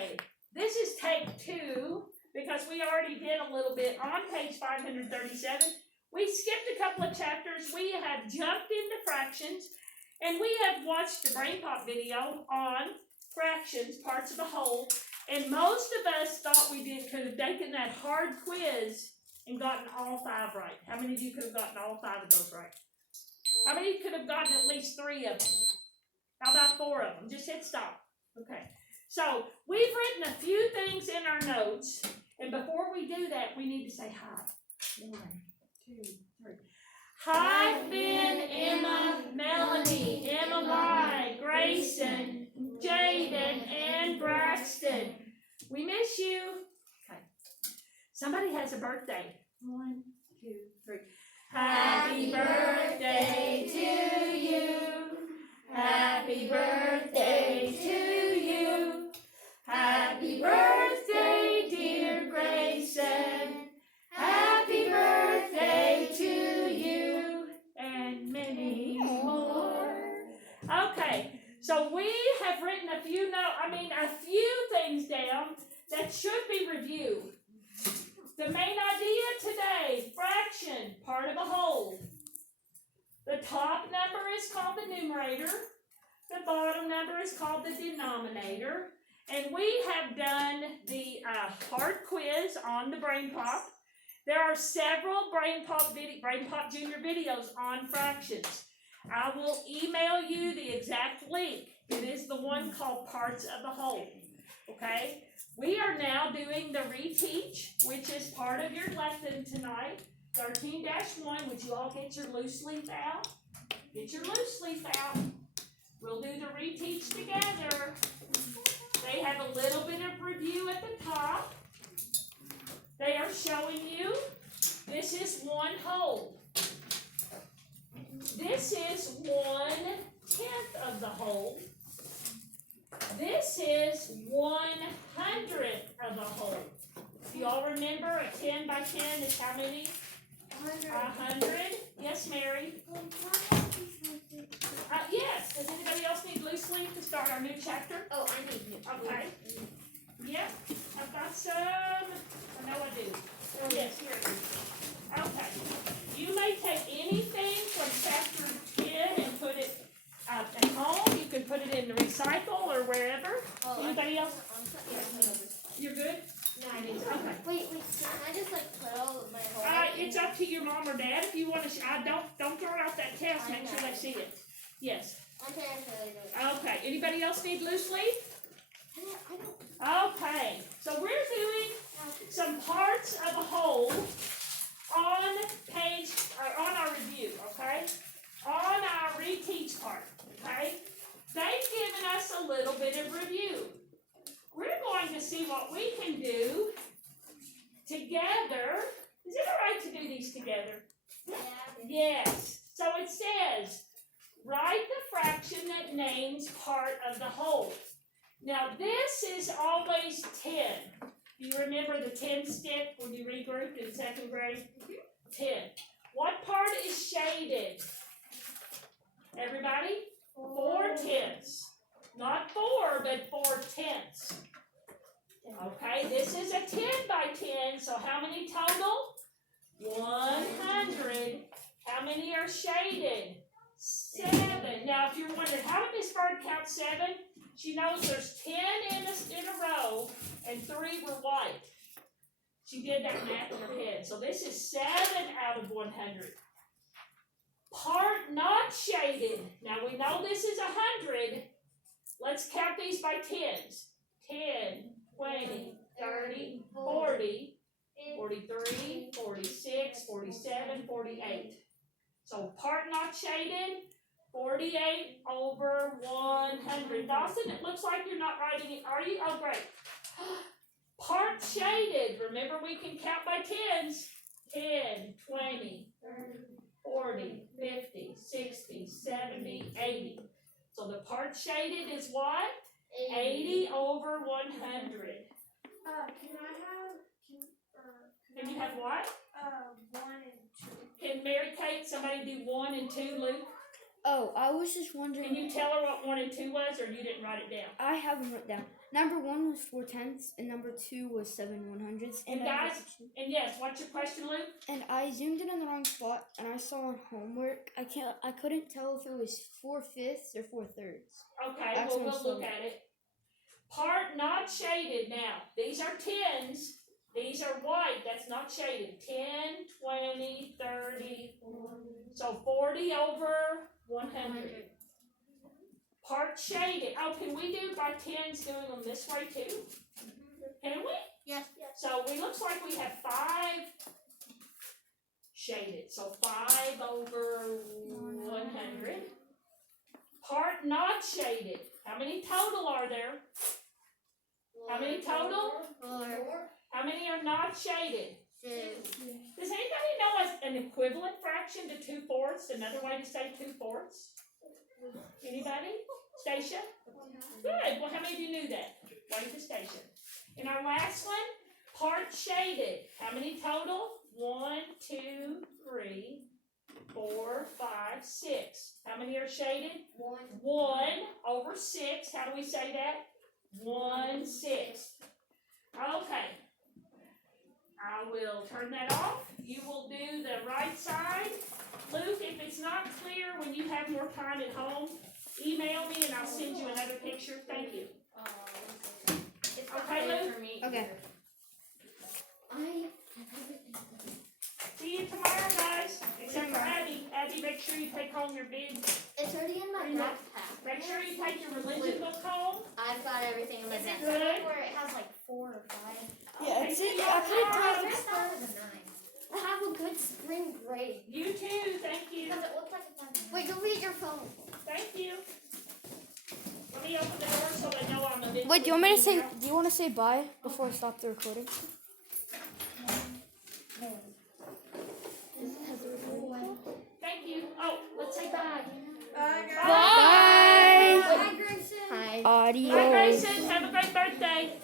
Okay, this is take 2 because we already did a little bit on page 537. We skipped a couple of chapters. We have jumped into fractions, and we have watched the Brain Pop video on fractions, parts of the whole. And most of us thought we could have taken that hard quiz and gotten all 5 right. How many of you could have gotten all 5 of those right? How many could have gotten at least 3 of them? How about 4 of them? Just hit stop. Okay. So we've written a few things in our notes, and before we do that, we need to say hi. 1, 2, 3. Hi, Ben, Emma, Melanie, Emma Y, Grayson, Jaden, and Braxton. We miss you. Okay. Somebody has a birthday. 1, 2, 3. Happy birthday to you. Happy birthday to you. Happy birthday, dear Grayson. Happy birthday to you. And many more. Okay, so we have written a few things down that should be reviewed. The main idea today, fraction, part of a whole. The top number is called the numerator. The bottom number is called the denominator. And we have done the hard quiz on the Brain Pop. There are several Brain Pop Junior videos on fractions. I will email you the exact link. It is the one called Parts of the Whole. Okay? We are now doing the reteach, which is part of your lesson tonight. 13-1, would you all get your loose leaf out? Get your loose leaf out. We'll do the reteach together. They have a little bit of review at the top. They are showing you this is one whole. This is 1/10 of the whole. This is 1/100th of the whole. Do you all remember a 10 by 10 is how many? 100. Yes, Mary? Yes. Does anybody else need loose leaf to start our new chapter? Oh, I need it. Okay. Yep. I've got some. I know I do. Oh, yes, here it is. Okay. You may take anything from chapter 10 and put it at home. You can put it in the recycle or wherever. Oh, Anybody else? Yeah. You're good? No, I need Okay. Wait, can I just put all of my whole? It's up to your mom or dad if you want to. Don't throw out that test. Make sure they see it. Yes. Okay, I'm really Okay. Anybody else need loose leaf? I don't. Okay. So we're doing some parts of a whole on our review. Okay. On our reteach part. Okay. They've given us a little bit of review. We're going to see what we can do together. Is it all right to do these together? Yeah. Yes. So it says, write the fraction that names part of the whole. Now this is always 10. Do you remember the 10 stick when you regrouped in 2nd grade? 10. What part is shaded? Everybody? 4/10. Not 4, but 4/10. Okay, this is a 10 by 10, so how many total? 100. How many are shaded? 7. Now, if you're wondering, how did Miss Bird count 7? She knows there's 10 in a row, and 3 were white. She did that math in her head. So this is 7 out of 100. Part not shaded. Now, we know this is 100. Let's count these by 10s. 10, 20, 30, 40, 43, 46, 47, 48. So part not shaded, 48 over 100. Dawson, it looks like you're not writing it. Are you? Oh, great. Part shaded. Remember, we can count by 10s. 10, 20, 40, 50, 60, 70, 80. So the part shaded is what? 80 over 100. Can you have what? 1 and 2. Can Mary Kate, somebody do 1 and 2, Luke? Oh, I was just Can wondering. you tell her what 1 and 2 was, or you didn't write it down? I have them written down. Number 1 was 4/10, and number 2 was 7/100. And guys, and yes, what's your question, Luke? And I zoomed in on the wrong spot, and I saw on homework. I couldn't tell if it was 4/5 or 4/3. Okay, That's well, what we'll I'm look saying. at it. Part not shaded now. These are 10s. These are white. That's not shaded. 10, 20, 30, 40. So 40 over 100. Part shaded. Oh, can we do by 10s doing them this way too? Can we? Yes. So we looks like we have 5 shaded. So 5 over 100. Part not shaded. How many total are there? How many total? 4. How many are not shaded? 2. Does anybody know an equivalent fraction to 2/4? Another way to say 2/4? Anybody? Stacia? Good. Well, how many of you knew that? Wave to Stacia. And our last one, part shaded. How many total? 1, 2, 3, 4, 5, 6. How many are shaded? 1 over 6. How do we say that? 1/6. Okay. I will turn that off. You will do the right side. Luke, if it's not clear when you have more time at home, email me and I'll send you another picture. Thank you. It's Okay, Luke? for me. Okay. See you tomorrow, guys. Except for Abby. Abby, make sure you take home your big. It's already in my backpack. Make sure you take your religion book home. I've got everything in my Is it backpack. good? Where it has like 4 or 5. Yeah, Okay, it's see it. you I couldn't tomorrow. tell. First out of the 9. I have a good spring grade. You too. Thank you. Because it looks like it's on. Wait, go read your phone. Thank you. Let me open the door so they know I'm a bit. Wait, do you want me to say? Do you want to say bye before I stop the recording? Thank you. Oh, let's say bye. Bye. Bye, Grayson. Hi. Adios. Bye, Grayson. Have a great birthday.